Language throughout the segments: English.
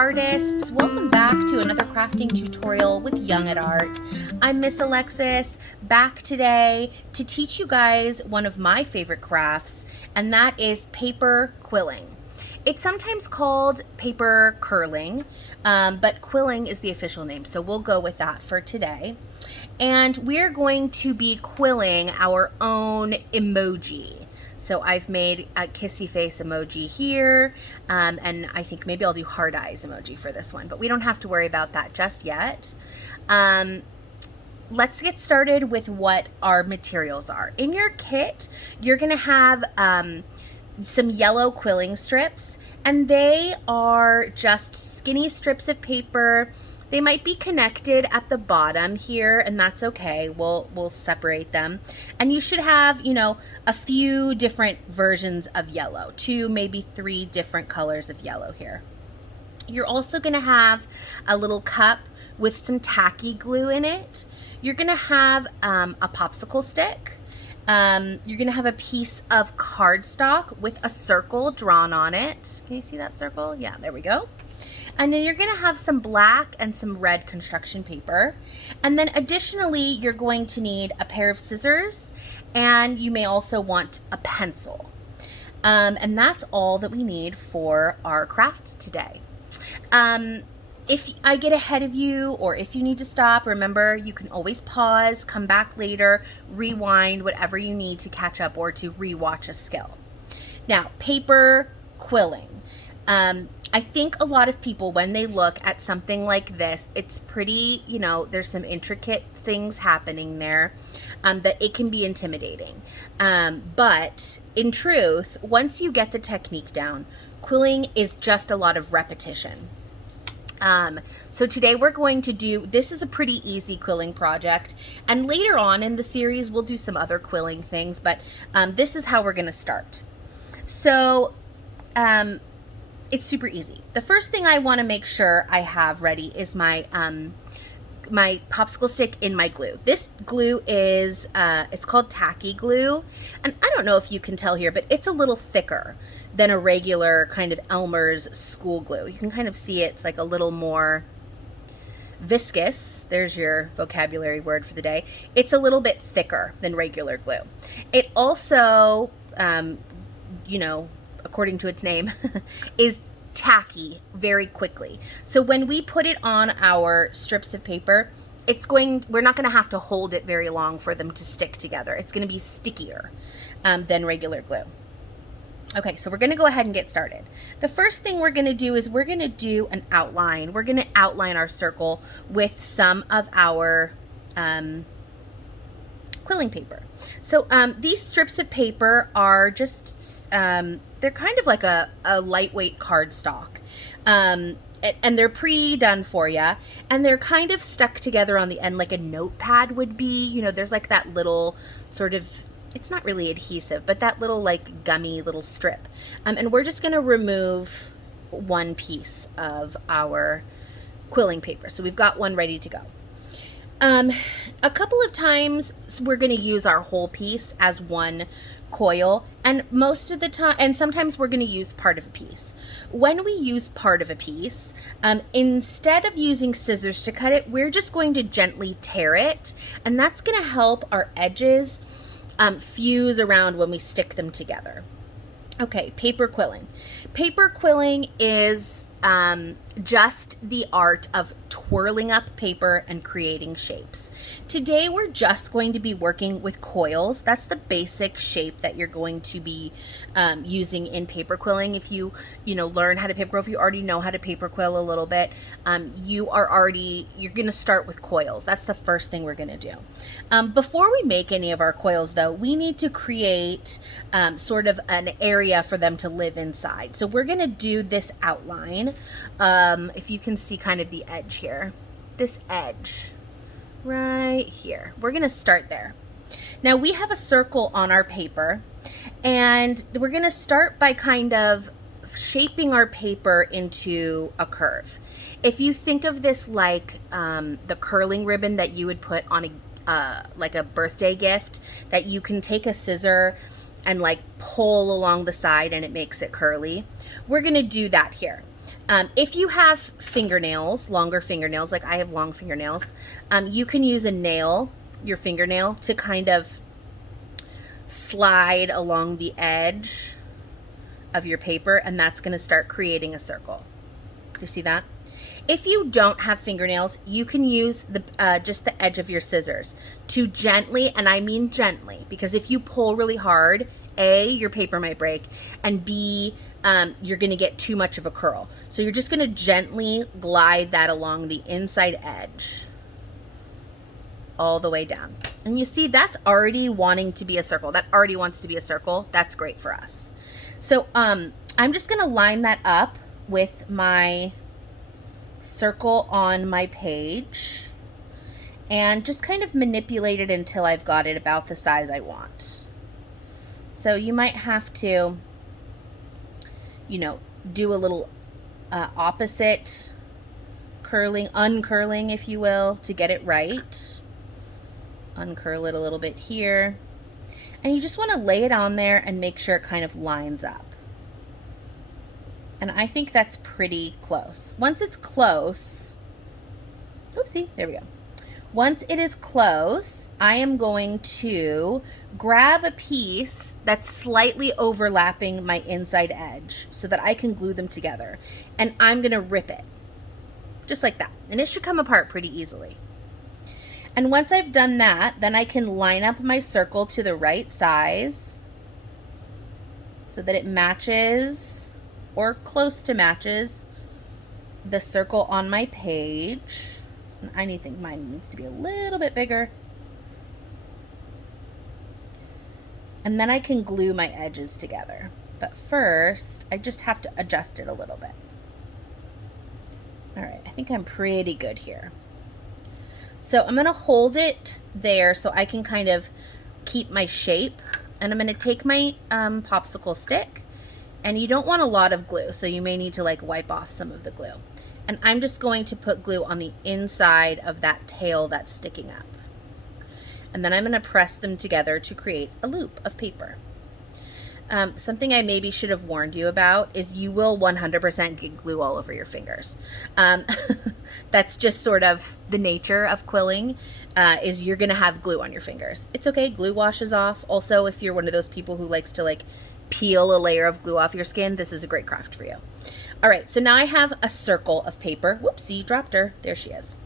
artists, welcome back to another crafting tutorial with Young at Art. I'm Miss Alexis, back today to teach you guys one of my favorite crafts, and that is paper quilling. It's sometimes called paper curling, but quilling is the official name, so we'll go with that for today. And we're going to be quilling our own emoji. So I've made a kissy face emoji here, and I think maybe I'll do hard eyes emoji for this one, but we don't have to worry about that just yet. Let's get started with what our materials are. In your kit, you're gonna have some yellow quilling strips, and they are just skinny strips of paper. They might be connected at the bottom here, and that's okay. We'll separate them. And you should have, a few different versions of yellow, 2, maybe 3 different colors of yellow here. You're also gonna have a little cup with some tacky glue in it. You're gonna have a popsicle stick. You're gonna have a piece of cardstock with a circle drawn on it. Can you see that circle? Yeah, there we go. And then you're gonna have some black and some red construction paper. And then additionally, you're going to need a pair of scissors, and you may also want a pencil. And that's all that we need for our craft today. If I get ahead of you, or if you need to stop, remember you can always pause, come back later, rewind, whatever you need to catch up or to rewatch a skill. Now, paper quilling. I think a lot of people, when they look at something like this, it's pretty, there's some intricate things happening there, that it can be intimidating. But in truth, once you get the technique down, quilling is just a lot of repetition. So today we're going to do, this is a pretty easy quilling project, and later on in the series we'll do some other quilling things, but this is how we're going to start. So it's super easy. The first thing I want to make sure I have ready is my my popsicle stick in my glue. This glue is it's called tacky glue, and I don't know if you can tell here, but it's a little thicker than a regular kind of Elmer's school glue. You can kind of see it's like a little more viscous. There's your vocabulary word for the day. It's a little bit thicker than regular glue. It also according to its name, is tacky very quickly. So when we put it on our strips of paper, we're not going to have to hold it very long for them to stick together. It's going to be stickier than regular glue. Okay, so we're going to go ahead and get started. The first thing we're going to do is we're going to do an outline. We're going to outline our circle with some of our quilling paper. So these strips of paper are just, they're kind of like a lightweight cardstock. And they're pre-done for you, and they're kind of stuck together on the end like a notepad would be. There's like that little sort of, it's not really adhesive, but that little like gummy little strip. And we're just going to remove one piece of our quilling paper. So we've got one ready to go. A couple of times we're going to use our whole piece as one coil, and most of the time, and sometimes we're going to use part of a piece. When we use part of a piece, instead of using scissors to cut it, we're just going to gently tear it, and that's going to help our edges fuse around when we stick them together. Okay, paper quilling. Paper quilling is just the art of twirling up paper and creating shapes. Today we're just going to be working with coils. That's the basic shape that you're going to be using in paper quilling. If you learn how to paper quill, if you already know how to paper quill a little bit, you're going to start with coils. That's the first thing we're going to do. Before we make any of our coils though, we need to create sort of an area for them to live inside. So we're going to do this outline. If you can see kind of the edge here, this edge right here, we're going to start there. Now we have a circle on our paper, and we're going to start by kind of shaping our paper into a curve. If you think of this like the curling ribbon that you would put on like a birthday gift, that you can take a scissor and like pull along the side and it makes it curly, we're going to do that here. If you have fingernails, longer fingernails, like I have long fingernails, you can use a nail, your fingernail, to kind of slide along the edge of your paper, and that's going to start creating a circle. Do you see that? If you don't have fingernails, you can use the just the edge of your scissors to gently, and I mean gently, because if you pull really hard, A, your paper might break, and B, you're going to get too much of a curl. So you're just going to gently glide that along the inside edge all the way down. And you see, that's already wanting to be a circle. That already wants to be a circle. That's great for us. So I'm just going to line that up with my circle on my page and just kind of manipulate it until I've got it about the size I want. So you might have to, you know, do a little opposite curling, uncurling, if you will, to get it right. Uncurl it a little bit here. And you just want to lay it on there and make sure it kind of lines up. And I think that's pretty close. Once it's close, oopsie, there we go. Once it is close, I am going to grab a piece that's slightly overlapping my inside edge so that I can glue them together. And I'm going to rip it, just like that. And it should come apart pretty easily. And once I've done that, then I can line up my circle to the right size so that it matches, or close to matches, the circle on my page. And I think mine needs to be a little bit bigger. And then I can glue my edges together. But first, I just have to adjust it a little bit. All right, I think I'm pretty good here. So I'm gonna hold it there so I can kind of keep my shape. And I'm gonna take my popsicle stick, and you don't want a lot of glue, so you may need to like wipe off some of the glue. And I'm just going to put glue on the inside of that tail that's sticking up. And then I'm going to press them together to create a loop of paper. Something I maybe should have warned you about is you will 100% get glue all over your fingers. That's just sort of the nature of quilling, is you're going to have glue on your fingers. It's okay, glue washes off. Also, if you're one of those people who likes to like peel a layer of glue off your skin, this is a great craft for you. All right, so now I have a circle of paper. Whoopsie, dropped her. There she is.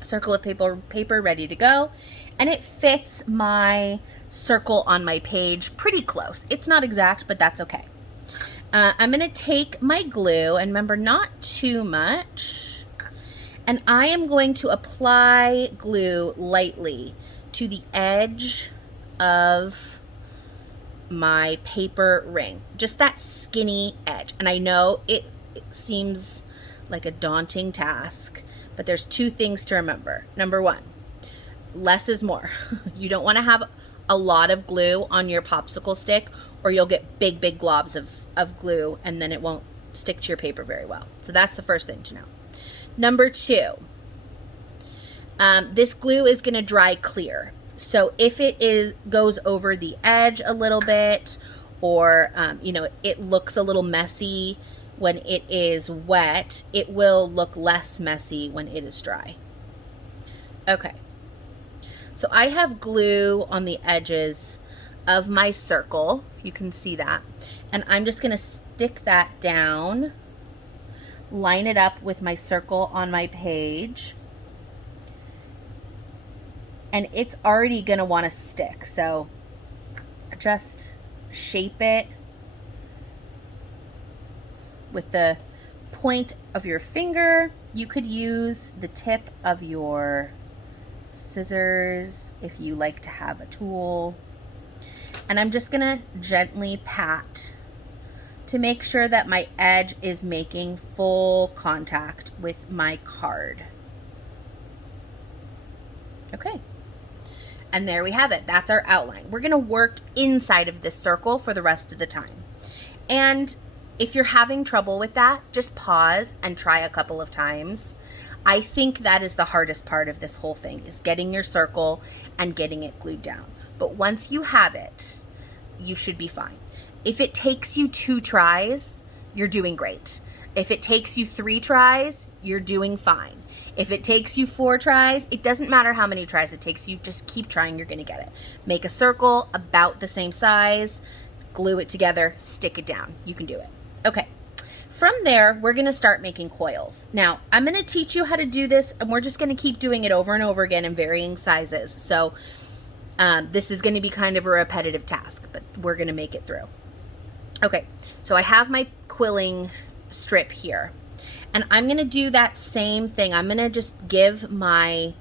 Circle of paper ready to go. And it fits my circle on my page pretty close. It's not exact, but that's okay. I'm gonna take my glue, and remember, not too much. And I am going to apply glue lightly to the edge of my paper ring, just that skinny edge. And I know it seems like a daunting task, but there's two things to remember. Number one, less is more. You don't want to have a lot of glue on your popsicle stick, or you'll get big globs of glue, and then it won't stick to your paper very well. So that's the first thing to know. Number two, this glue is going to dry clear. So if it goes over the edge a little bit, or you know, it looks a little messy when it is wet, it will look less messy when it is dry. Okay, so I have glue on the edges of my circle, you can see that, and I'm just going to stick that down, line it up with my circle on my page. And it's already going to want to stick, so just shape it with the point of your finger. You could use the tip of your scissors if you like to have a tool. And I'm just going to gently pat to make sure that my edge is making full contact with my card. Okay. And there we have it. That's our outline. We're going to work inside of this circle for the rest of the time. And if you're having trouble with that, just pause and try a couple of times. I think that is the hardest part of this whole thing, is getting your circle and getting it glued down. But once you have it, you should be fine. If it takes you 2 tries, you're doing great. If it takes you 3 tries, you're doing fine. If it takes you 4 tries, it doesn't matter how many tries it takes you, just keep trying, you're gonna get it. Make a circle about the same size, glue it together, stick it down. You can do it. Okay. From there, we're gonna start making coils. Now, I'm gonna teach you how to do this, and we're just gonna keep doing it over and over again in varying sizes. So this is gonna be kind of a repetitive task, but we're gonna make it through. Okay, so I have my quilling strip here, and I'm gonna do that same thing. I'm gonna just give my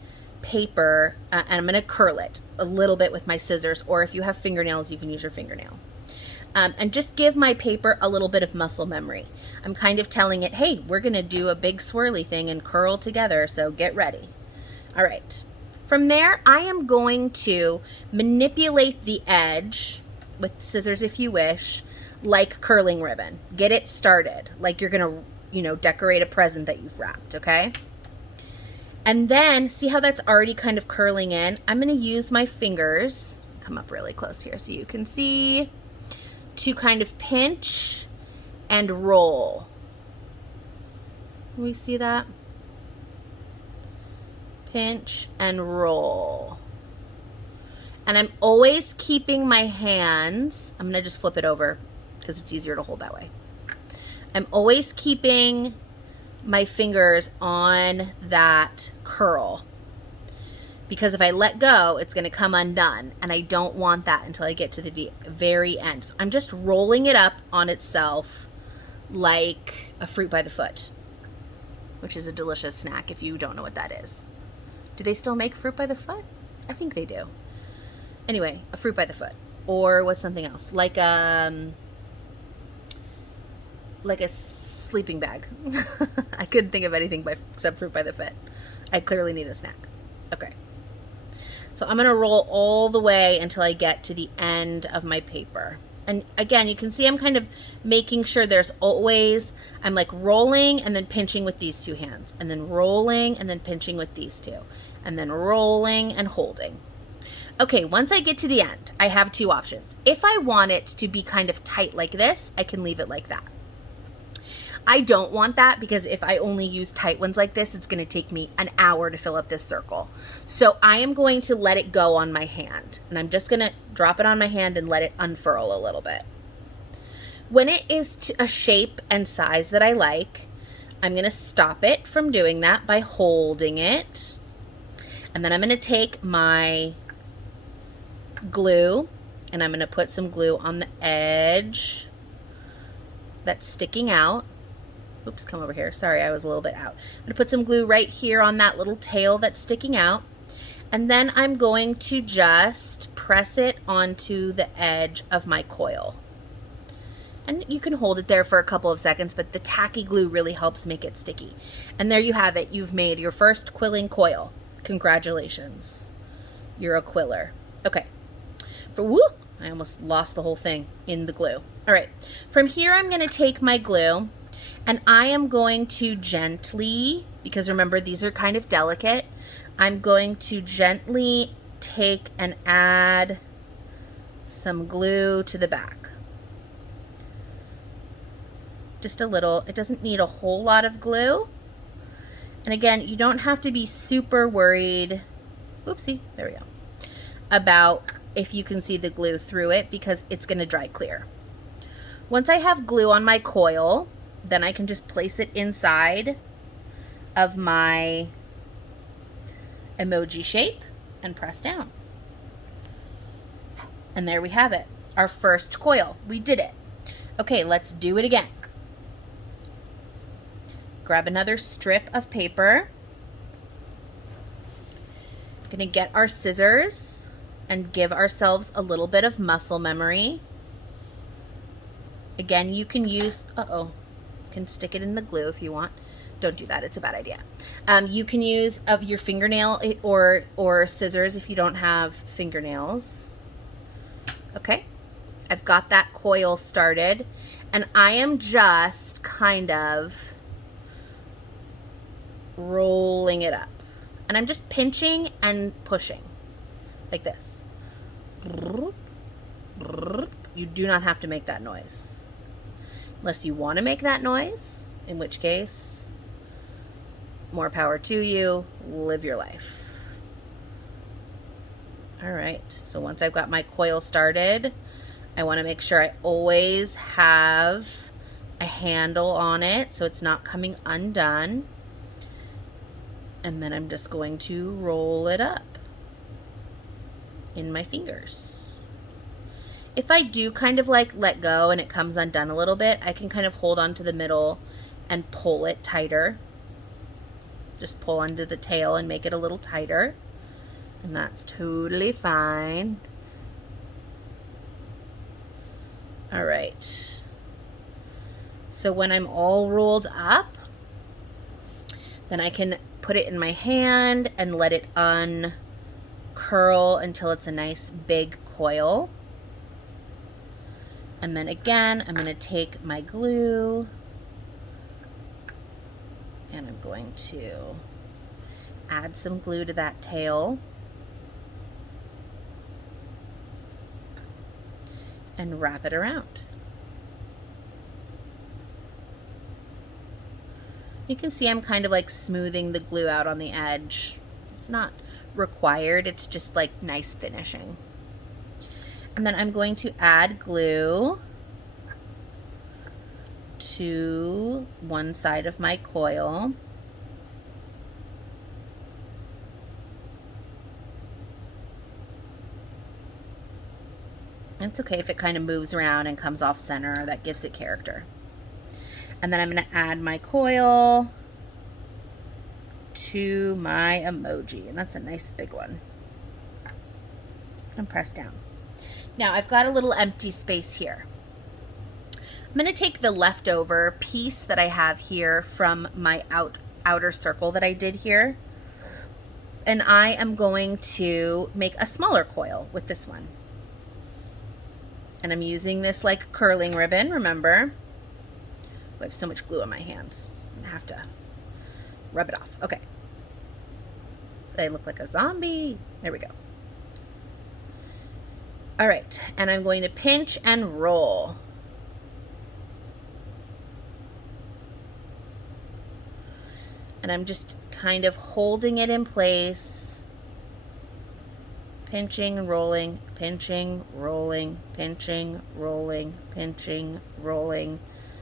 paper, and I'm gonna curl it a little bit with my scissors, or if you have fingernails, you can use your fingernail. And just give my paper a little bit of muscle memory. I'm kind of telling it, hey, we're gonna do a big swirly thing and curl together, so get ready. All right, from there, I am going to manipulate the edge with scissors if you wish, like curling ribbon. Get it started, like you're gonna, decorate a present that you've wrapped, okay? And then, see how that's already kind of curling in? I'm gonna use my fingers, come up really close here so you can see, to kind of pinch and roll. Can we see that? Pinch and roll. And I'm always keeping my hands, I'm gonna just flip it over because it's easier to hold that way. I'm always keeping my fingers on that curl, because if I let go, it's gonna come undone, and I don't want that until I get to the very end. So I'm just rolling it up on itself like a fruit by the foot, which is a delicious snack if you don't know what that is. Do they still make fruit by the foot? I think they do. Anyway, a fruit by the foot. Or what's something else? Like a sleeping bag. I couldn't think of anything except fruit by the foot. I clearly need a snack. Okay. So I'm gonna roll all the way until I get to the end of my paper. And again, you can see I'm kind of making sure I'm like rolling and then pinching with these 2 hands, and then rolling and then pinching with these 2, and then rolling and holding. Okay, once I get to the end, I have 2 options. If I want it to be kind of tight like this, I can leave it like that. I don't want that, because if I only use tight ones like this, it's gonna take me an hour to fill up this circle. So I am going to let it go on my hand, and I'm just gonna drop it on my hand and let it unfurl a little bit. When it is to a shape and size that I like, I'm gonna stop it from doing that by holding it. And then I'm gonna take my glue, and I'm gonna put some glue on the edge that's sticking out. Oops, come over here. Sorry, I was a little bit out. I'm gonna put some glue right here on that little tail that's sticking out. And then I'm going to just press it onto the edge of my coil. And you can hold it there for a couple of seconds, but the tacky glue really helps make it sticky. And there you have it. You've made your first quilling coil. Congratulations. You're a quiller. Okay. I almost lost the whole thing in the glue. All right. From here, I'm going to take my glue, and I am going to gently, because remember, these are kind of delicate, I'm going to gently take and add some glue to the back. Just a little. It doesn't need a whole lot of glue. And again, you don't have to be super worried, oopsie, there we go, about if you can see the glue through it, because it's going to dry clear. Once I have glue on my coil, then I can just place it inside of my emoji shape and press down. And there we have it, our first coil. We did it. Okay, let's do it again. Grab another strip of paper. I'm gonna get our scissors and give ourselves a little bit of muscle memory. Again, you can use, you can stick it in the glue if you want. Don't do that, it's a bad idea. You can use your fingernail or scissors if you don't have fingernails. Okay, I've got that coil started, and I am just kind of rolling it up. And I'm just pinching and pushing like this. You do not have to make that noise. unless you want to make that noise, in which case, more power to you. Live your life. All right, so once I've got my coil started, I want to make sure I always have a handle on it so it's not coming undone. And then I'm just going to roll it up in my fingers. If I do kind of like let go and it comes undone a little bit, I can kind of hold on to the middle and pull it tighter. Just pull onto the tail and make it a little tighter. And that's totally fine. All right. So when I'm all rolled up, then I can put it in my hand and let it uncurl until it's a nice big coil. And then again, I'm going to take my glue and I'm going to add some glue to that tail and wrap it around. You can see I'm kind of like smoothing the glue out on the edge. It's not required, it's just like nice finishing. And then I'm going to add glue to one side of my coil. It's okay if it kind of moves around and comes off center, that gives it character. And then I'm going to add my coil to my emoji, and that's a nice big one. And press down. Now I've got a little empty space here. I'm going to take the leftover piece that I have here from my outer circle that I did here, and I am going to make a smaller coil with this one. And I'm using this like curling ribbon, remember? I have so much glue on my hands. I'm gonna have to rub it off. Okay. I look like a zombie. There we go. All right, and I'm going to pinch and roll. And I'm just kind of holding it in place. Pinching and rolling, pinching, rolling, pinching, rolling, pinching, rolling.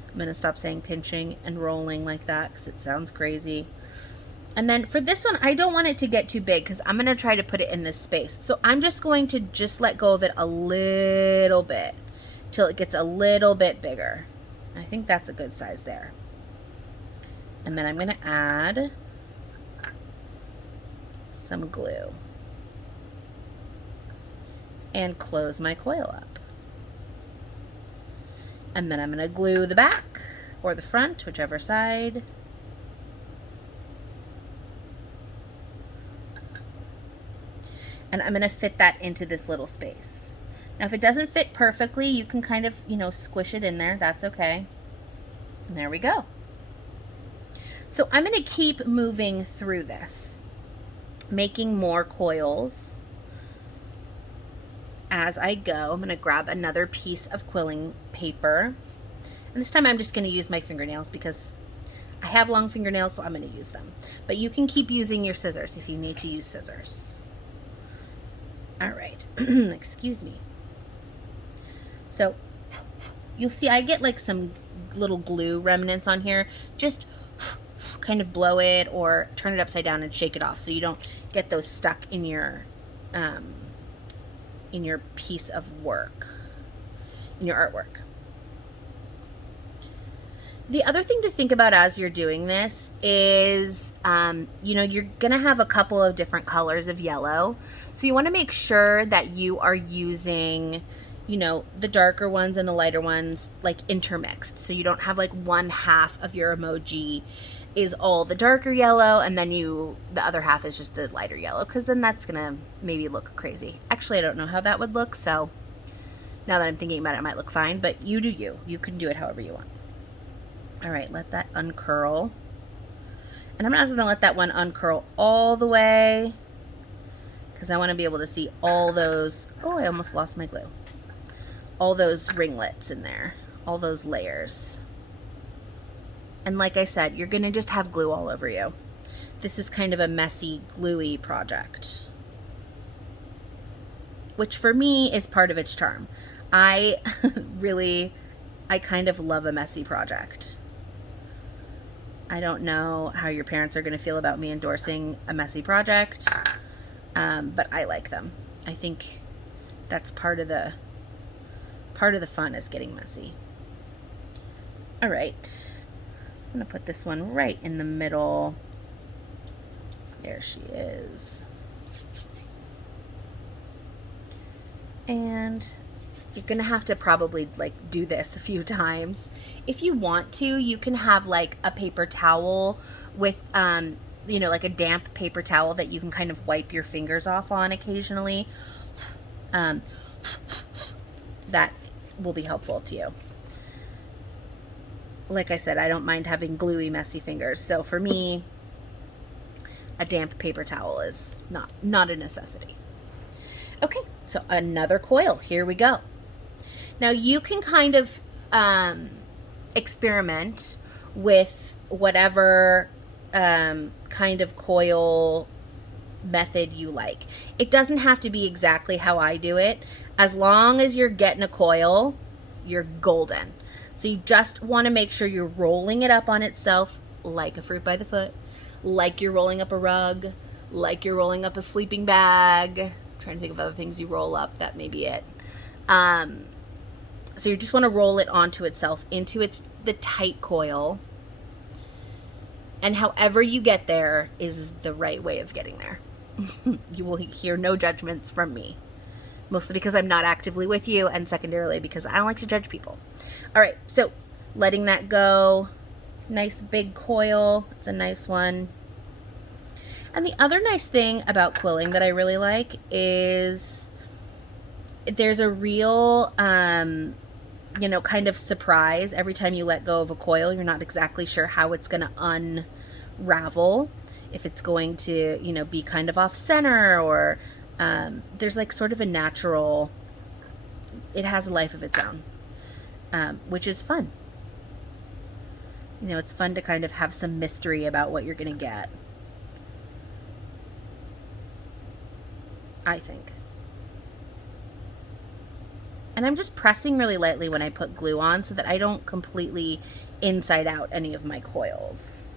I'm going to stop saying pinching and rolling like that because it sounds crazy. And then for this one, I don't want it to get too big because I'm going to try to put it in this space. So I'm just going to just let go of it a little bit till it gets a little bit bigger. I think that's a good size there. And then I'm going to add some glue and close my coil up. And then I'm going to glue the back or the front, whichever side. And I'm going to fit that into this little space. Now if it doesn't fit perfectly, you can kind of, squish it in there. That's okay. And there we go. So I'm going to keep moving through this, making more coils as I go. I'm going to grab another piece of quilling paper. And this time I'm just going to use my fingernails because I have long fingernails, so I'm going to use them. But you can keep using your scissors if you need to use scissors. All right. Excuse me. So you'll see I get like some little glue remnants on here. Just kind of blow it or turn it upside down and shake it off so you don't get those stuck in your piece of work, in your artwork. The other thing to think about as you're doing this is, you're going to have a couple of different colors of yellow. So you want to make sure that you are using, the darker ones and the lighter ones like intermixed. So you don't have like one half of your emoji is all the darker yellow and then the other half is just the lighter yellow, because then that's going to maybe look crazy. Actually, I don't know how that would look. So now that I'm thinking about it, it might look fine, but you do you. You can do it however you want. All right, let that uncurl. And I'm not going to let that one uncurl all the way because I want to be able to see all those. Oh, I almost lost my glue. All those ringlets in there, all those layers. And like I said, you're going to just have glue all over you. This is kind of a messy, gluey project, which for me is part of its charm. I kind of love a messy project. I don't know how your parents are going to feel about me endorsing a messy project, but I like them. I think that's part of the fun is getting messy. All right, I'm going to put this one right in the middle. There she is. And you're gonna have to probably like do this a few times. If you want to, you can have like a paper towel with you know, like a damp paper towel that you can kind of wipe your fingers off on occasionally. That will be helpful to you. Like I said, I don't mind having gluey, messy fingers. So for me, a damp paper towel is not a necessity. Okay, so another coil. Here we go. Now you can kind of experiment with whatever kind of coil method you like. It doesn't have to be exactly how I do it. As long as you're getting a coil, you're golden. So you just want to make sure you're rolling it up on itself like a fruit by the foot, like you're rolling up a rug, like you're rolling up a sleeping bag. I'm trying to think of other things you roll up. That may be it. So you just want to roll it onto itself, into the tight coil. And however you get there is the right way of getting there. You will hear no judgments from me. Mostly because I'm not actively with you, and secondarily because I don't like to judge people. All right, so letting that go. Nice big coil. It's a nice one. And the other nice thing about quilling that I really like is there's a real, you know, kind of surprise every time you let go of a coil. You're not exactly sure how it's going to unravel, if it's going to, you know, be kind of off center, or there's like sort of a natural, it has a life of its own, which is fun. You know, it's fun to kind of have some mystery about what you're going to get, I think. And I'm just pressing really lightly when I put glue on so that I don't completely inside out any of my coils.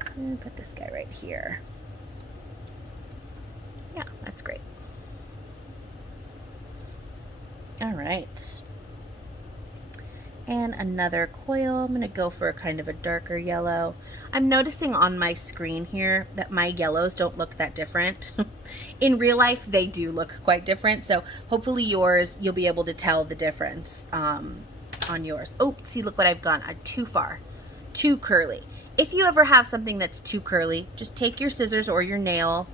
I'm going to put this guy right here. Yeah, that's great. All right. And another coil. I'm going to go for a kind of a darker yellow. I'm noticing on my screen here that my yellows don't look that different. In real life, they do look quite different. So hopefully yours, you'll be able to tell the difference on yours. Oh, see, look what I've gone. Too far. Too curly. If you ever have something that's too curly, just take your scissors or your nail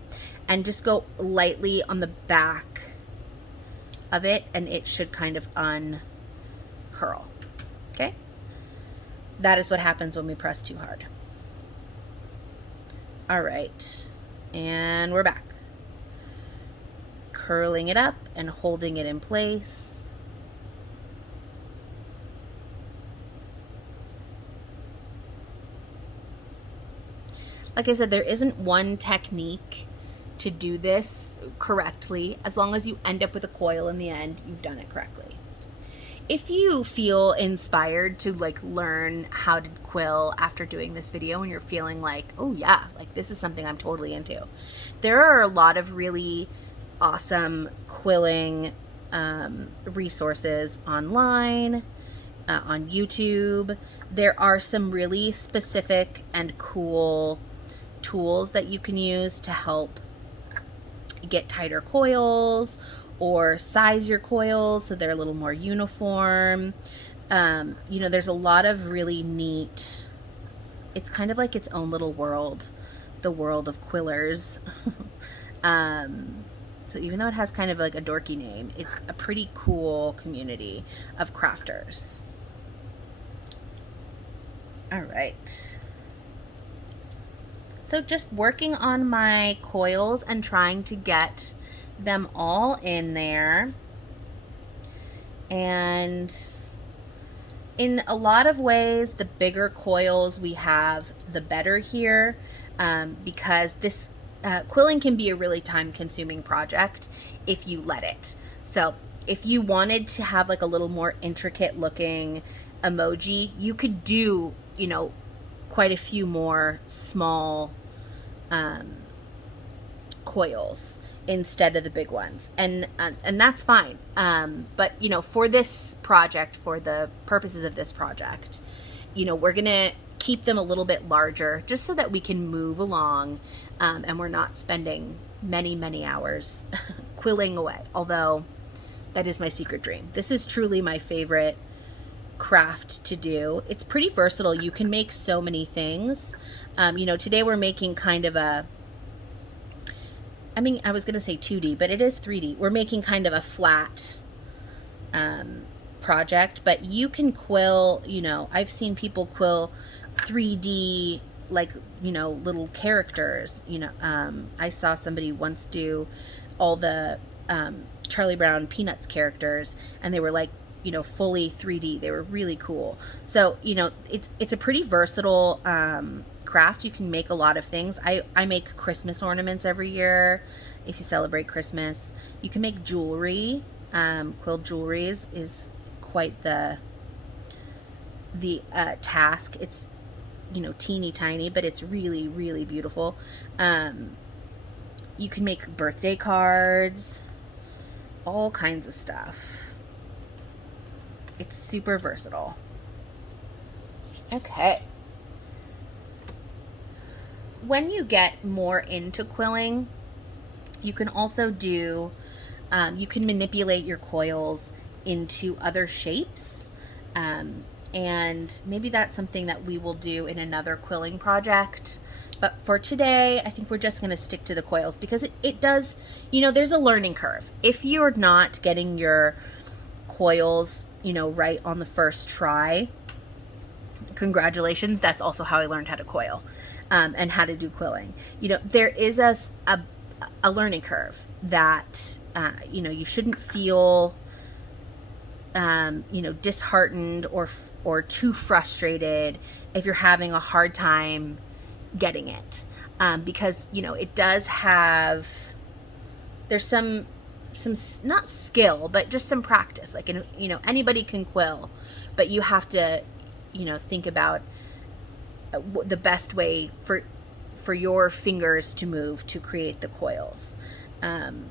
and just go lightly on the back of it, and it should kind of uncurl. Okay? That is what happens when we press too hard. All right. And we're back. Curling it up and holding it in place. Like I said, there isn't one technique to do this correctly. As long as you end up with a coil in the end, you've done it correctly. If you feel inspired to like learn how to quill after doing this video and you're feeling like, oh yeah, like this is something I'm totally into, there are a lot of really awesome quilling resources online, on YouTube. There are some really specific and cool tools that you can use to help get tighter coils or size your coils so they're a little more uniform. You know, there's a lot of really neat, it's kind of like its own little world, the world of quillers. So even though it has kind of like a dorky name, it's a pretty cool community of crafters. All right. So just working on my coils and trying to get them all in there. And in a lot of ways, the bigger coils we have, the better here, because this quilling can be a really time-consuming project if you let it. So if you wanted to have like a little more intricate looking emoji, you could do, you know, quite a few more small coils instead of the big ones, and that's fine. But you know, for this project, for the purposes of this project, you know, we're gonna keep them a little bit larger just so that we can move along, and we're not spending many hours quilling away. Although that is my secret dream. This is truly my favorite craft to do. It's pretty versatile. You can make so many things. You know, today we're making kind of a, I mean, I was going to say 2D, but it is 3D. We're making kind of a flat project, but you can quill, you know, I've seen people quill 3D, like, you know, little characters. You know, I saw somebody once do all the Charlie Brown Peanuts characters, and they were like, you know, fully 3D. They were really cool. So, you know, it's a pretty versatile craft. You can make a lot of things. I make Christmas ornaments every year if you celebrate Christmas. You can make jewelry. Quilled jewelry is quite the task. It's, you know, teeny tiny, but it's really beautiful. You can make birthday cards, all kinds of stuff. It's super versatile. Okay. When you get more into quilling, you can also do, you can manipulate your coils into other shapes. And maybe that's something that we will do in another quilling project. But for today, I think we're just going to stick to the coils because it does, you know, there's a learning curve. If you're not getting your coils, you know, right on the first try, congratulations. That's also how I learned how to coil. And how to do quilling. You know, there is a learning curve that, you know, you shouldn't feel, you know, disheartened or too frustrated if you're having a hard time getting it. Because, you know, it does have, there's some not skill, but just some practice. Like, you know, anybody can quill, but you have to, you know, think about the best way for your fingers to move to create the coils. And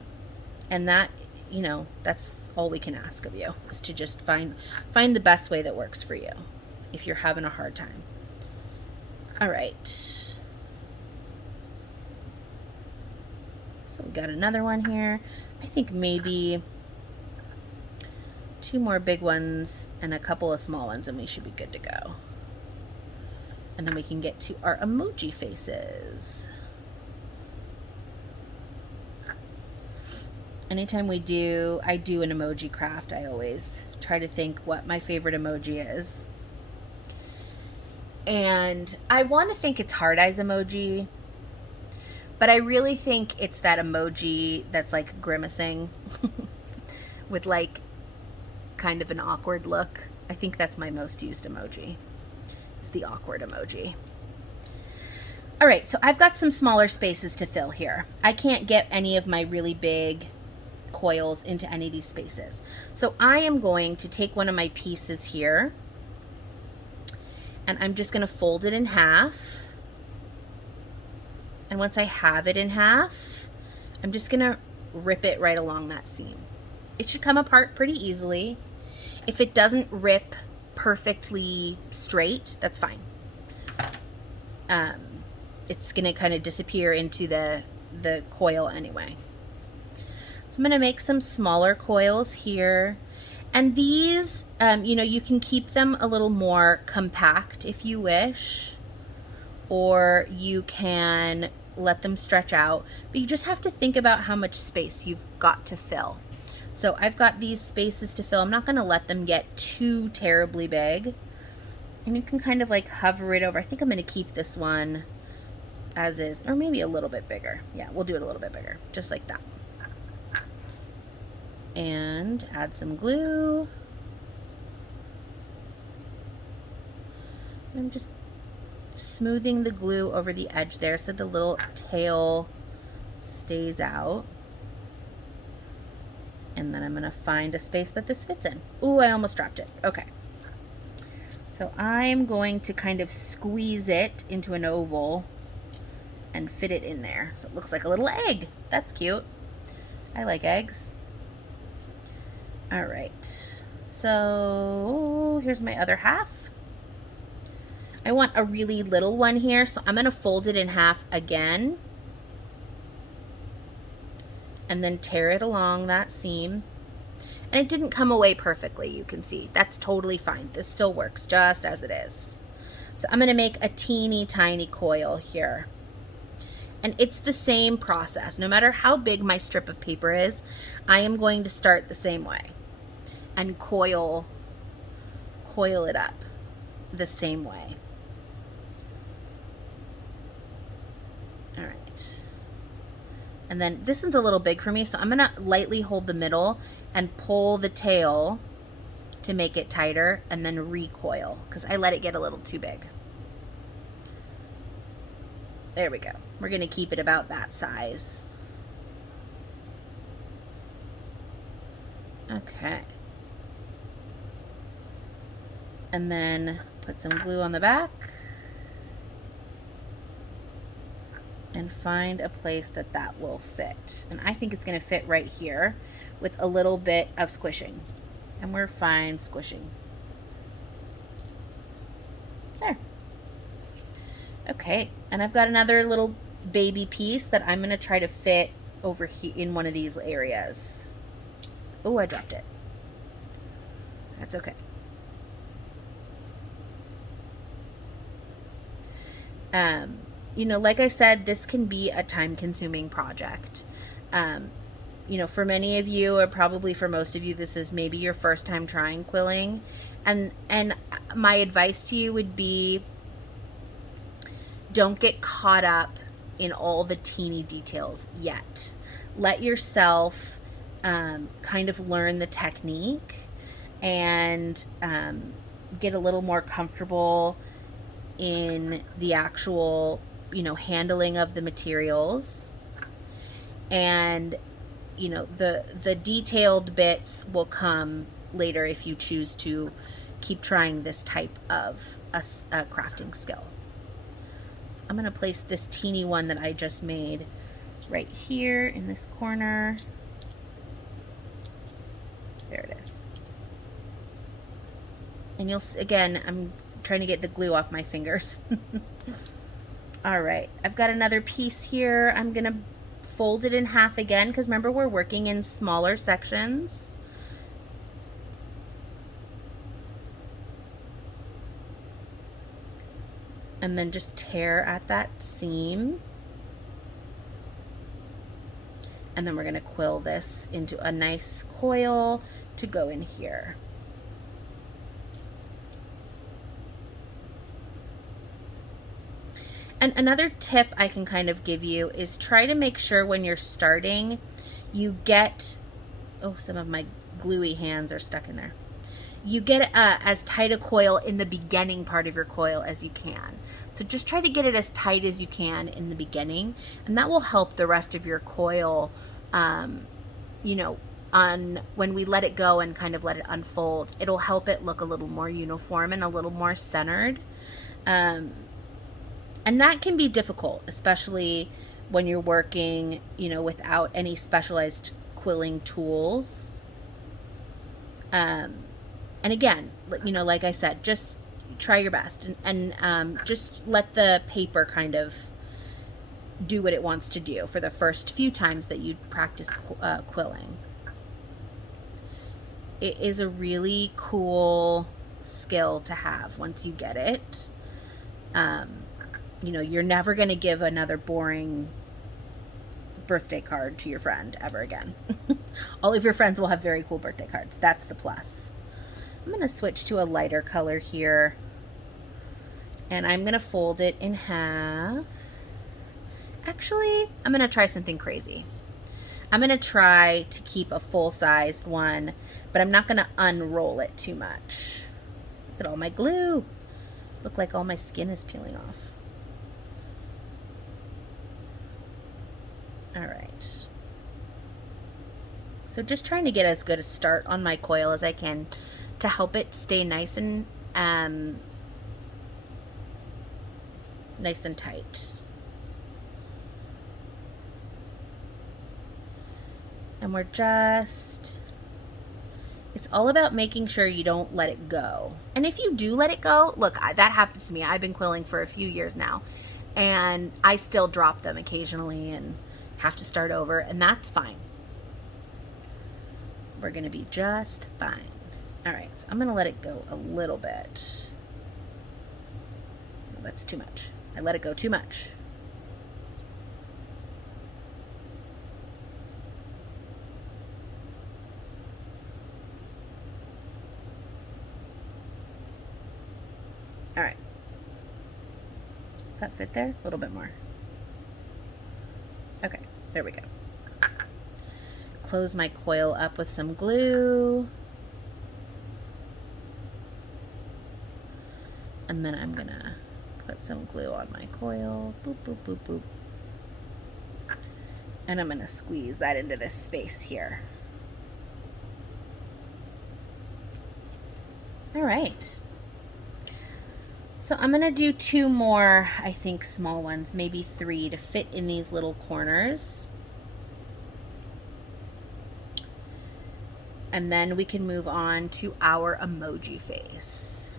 that, you know, that's all we can ask of you, is to just find the best way that works for you if you're having a hard time. All right. So we got another one here. I think maybe 2 more big ones and a couple of small ones, and we should be good to go. And then we can get to our emoji faces. Anytime I do an emoji craft, I always try to think what my favorite emoji is. And I want to think it's Heart Eyes emoji, but I really think it's that emoji that's like grimacing with like kind of an awkward look. I think that's my most used emoji. Is the awkward emoji. All right, so I've got some smaller spaces to fill here. I can't get any of my really big coils into any of these spaces. So I am going to take one of my pieces here and I'm just going to fold it in half. And once I have it in half, I'm just going to rip it right along that seam. It should come apart pretty easily. If it doesn't rip perfectly straight, that's fine. It's gonna kind of disappear into the coil anyway. So I'm gonna make some smaller coils here, and these, you know, you can keep them a little more compact if you wish, or you can let them stretch out, but you just have to think about how much space you've got to fill. So I've got these spaces to fill. I'm not going to let them get too terribly big. And you can kind of like hover it over. I think I'm going to keep this one as is, or maybe a little bit bigger. Yeah, we'll do it a little bit bigger, just like that. And add some glue. I'm just smoothing the glue over the edge there so the little tail stays out. And then I'm going to find a space that this fits in. Ooh, I almost dropped it. Okay. So I'm going to kind of squeeze it into an oval and fit it in there. So it looks like a little egg. That's cute. I like eggs. All right. So here's my other half. I want a really little one here, so I'm going to fold it in half again and then tear it along that seam. And it didn't come away perfectly, you can see. That's totally fine. This still works just as it is. So I'm going to make a teeny tiny coil here. And it's the same process. No matter how big my strip of paper is, I am going to start the same way and coil it up the same way. All right. And then this is a little big for me, so I'm gonna lightly hold the middle and pull the tail to make it tighter and then recoil because I let it get a little too big. There we go. We're gonna keep it about that size. Okay. And then put some glue on the back. And find a place that will fit. And I think it's going to fit right here with a little bit of squishing. And we're fine squishing. There. Okay, and I've got another little baby piece that I'm going to try to fit over here in one of these areas. Oh, I dropped it. That's okay. You know, like I said, this can be a time-consuming project. You know, for many of you, or probably for most of you, this is maybe your first time trying quilling. And my advice to you would be, don't get caught up in all the teeny details yet. Let yourself kind of learn the technique and get a little more comfortable in the actual, you know, handling of the materials. And, you know, the detailed bits will come later if you choose to keep trying this type of a crafting skill. So I'm going to place this teeny one that I just made right here in this corner. There it is. And you'll, again, I'm trying to get the glue off my fingers. All right, I've got another piece here. I'm gonna fold it in half again because remember we're working in smaller sections. And then just tear at that seam. And then we're gonna quill this into a nice coil to go in here. And another tip I can kind of give you is try to make sure when you're starting, you get, oh, some of my gluey hands are stuck in there. You get as tight a coil in the beginning part of your coil as you can. So just try to get it as tight as you can in the beginning, and that will help the rest of your coil, you know, on when we let it go and kind of let it unfold, it'll help it look a little more uniform and a little more centered. And that can be difficult, especially when you're working, you know, without any specialized quilling tools. And again, you know, like I said, just try your best and just let the paper kind of do what it wants to do for the first few times that you practice quilling. It is a really cool skill to have once you get it. You know, you're never going to give another boring birthday card to your friend ever again. All of your friends will have very cool birthday cards. That's the plus. I'm going to switch to a lighter color here. And I'm going to fold it in half. Actually, I'm going to try something crazy. I'm going to try to keep a full-sized one, but I'm not going to unroll it too much. Look at all my glue. Look like all my skin is peeling off. All right. So just trying to get as good a start on my coil as I can to help it stay nice and tight. And we're just, it's all about making sure you don't let it go. And if you do let it go, look, that happens to me. I've been quilling for a few years now, and I still drop them occasionally and have to start over, and that's fine. We're gonna be just fine. All right, so I'm gonna let it go a little bit. No, that's too much. I let it go too much. All right. Does that fit there? A little bit more. Okay, there we go. Close my coil up with some glue. And then I'm gonna put some glue on my coil. Boop, boop, boop, boop. And I'm gonna squeeze that into this space here. All right. So I'm gonna do 2 more, I think, small ones, maybe 3 to fit in these little corners. And then we can move on to our emoji face.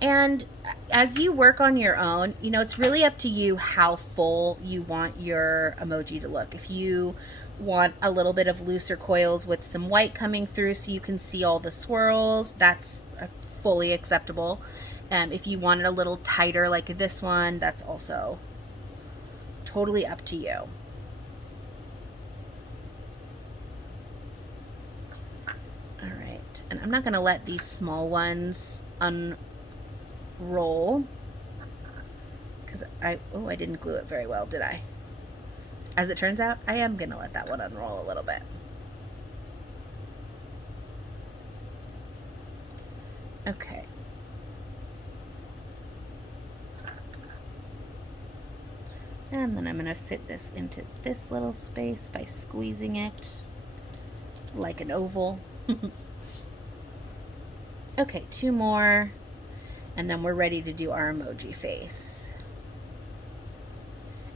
And as you work on your own, you know, it's really up to you how full you want your emoji to look. If you want a little bit of looser coils with some white coming through so you can see all the swirls, that's fully acceptable. If you want it a little tighter like this one, that's also totally up to you. All right, and I'm not going to let these small ones unroll because I didn't glue it very well, did I? As it turns out, I am going to let that one unroll a little bit. Okay. And then I'm going to fit this into this little space by squeezing it like an oval. Okay, 2 more, and then we're ready to do our emoji face.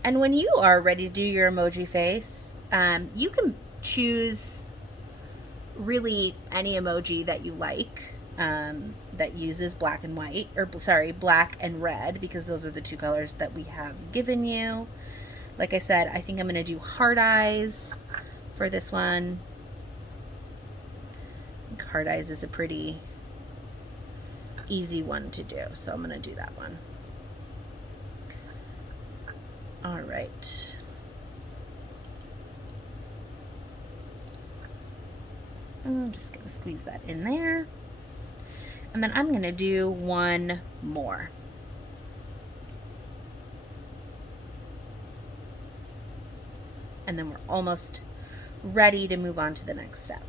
And when you are ready to do your emoji face, you can choose really any emoji that you like. That uses black and white, or sorry, black and red, because those are the 2 colors that we have given you. Like I said, I think I'm going to do heart eyes for this one. I think heart eyes is a pretty easy one to do, so I'm going to do that one. All right. I'm just going to squeeze that in there. And then I'm going to do 1 more. And then we're almost ready to move on to the next step.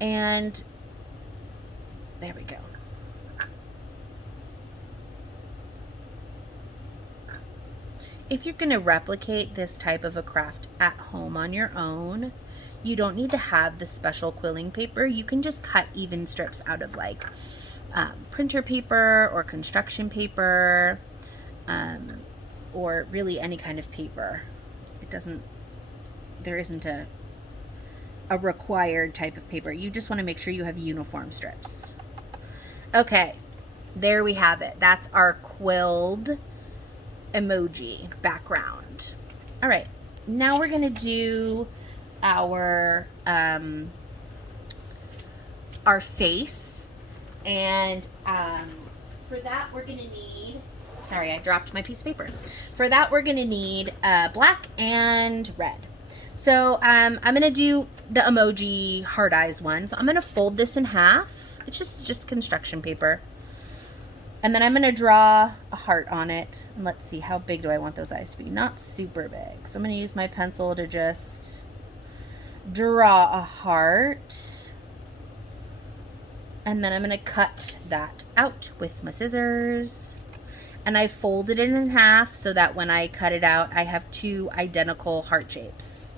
And there we go. If you're going to replicate this type of a craft at home on your own, you don't need to have the special quilling paper. You can just cut even strips out of like printer paper or construction paper, or really any kind of paper. There isn't a required type of paper. You just want to make sure you have uniform strips. Okay, there we have it. That's our quilled emoji background. All right, now we're gonna do our face, and for that we're gonna need, sorry, I dropped my piece of paper. For that we're gonna need black and red. So I'm gonna do the emoji heart eyes one. So I'm gonna fold this in half. It's just construction paper. And then I'm going to draw a heart on it. And let's see, how big do I want those eyes to be? Not super big. So I'm going to use my pencil to just draw a heart. And then I'm going to cut that out with my scissors. And I folded it in half so that when I cut it out, I have two identical heart shapes.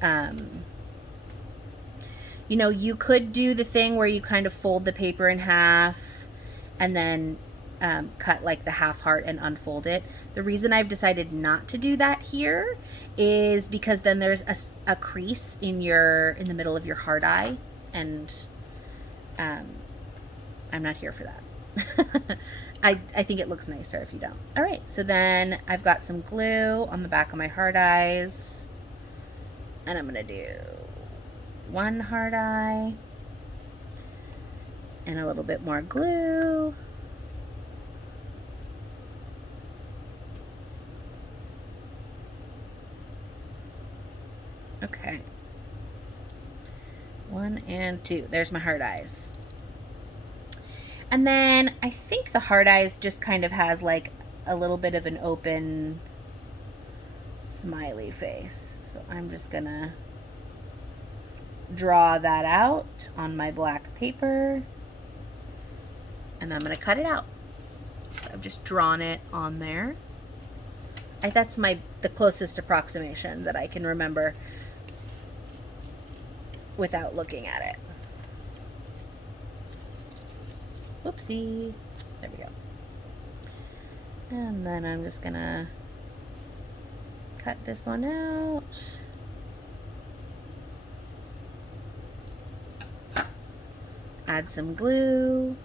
You know, you could do the thing where you kind of fold the paper in half and then cut like the half heart and unfold it. The reason I've decided not to do that here is because then there's a crease in the middle of your heart eye, and I'm not here for that. I think it looks nicer if you don't. All right, so then I've got some glue on the back of my heart eyes, and I'm gonna do one heart eye and a little bit more glue. Okay. 1 and 2. There's my heart eyes. And then I think the heart eyes just kind of has like a little bit of an open smiley face. So I'm just gonna draw that out on my black paper, and I'm gonna cut it out. So I've just drawn it on there. That's the closest approximation that I can remember without looking at it. Whoopsie. There we go. And then I'm just gonna cut this one out. Add some glue.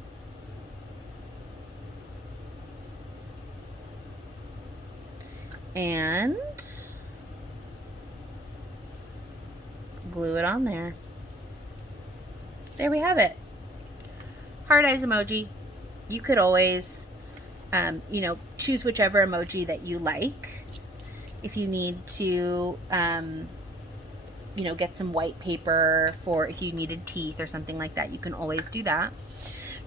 And glue it on there. There we have it. Heart eyes emoji. You could always, you know, choose whichever emoji that you like. If you need to, you know, get some white paper for if you needed teeth or something like that, you can always do that.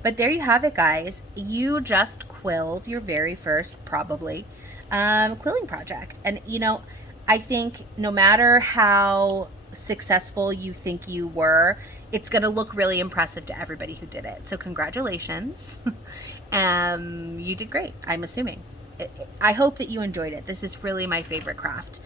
But there you have it, guys. You just quilled your very first, probably, quilling project. And, you know, I think no matter how successful you think you were, it's going to look really impressive to everybody who did it. So congratulations. You did great, I'm assuming. I hope that you enjoyed it. This is really my favorite craft.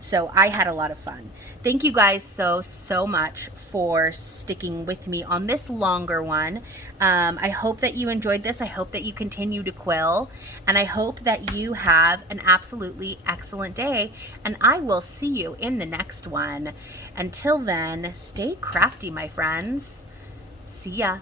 So I had a lot of fun. Thank you guys so much for sticking with me on this longer one. I hope that you enjoyed this. I hope that you continue to quill, and I hope that you have an absolutely excellent day, and I will see you in the next one. Until then, stay crafty, my friends. See ya.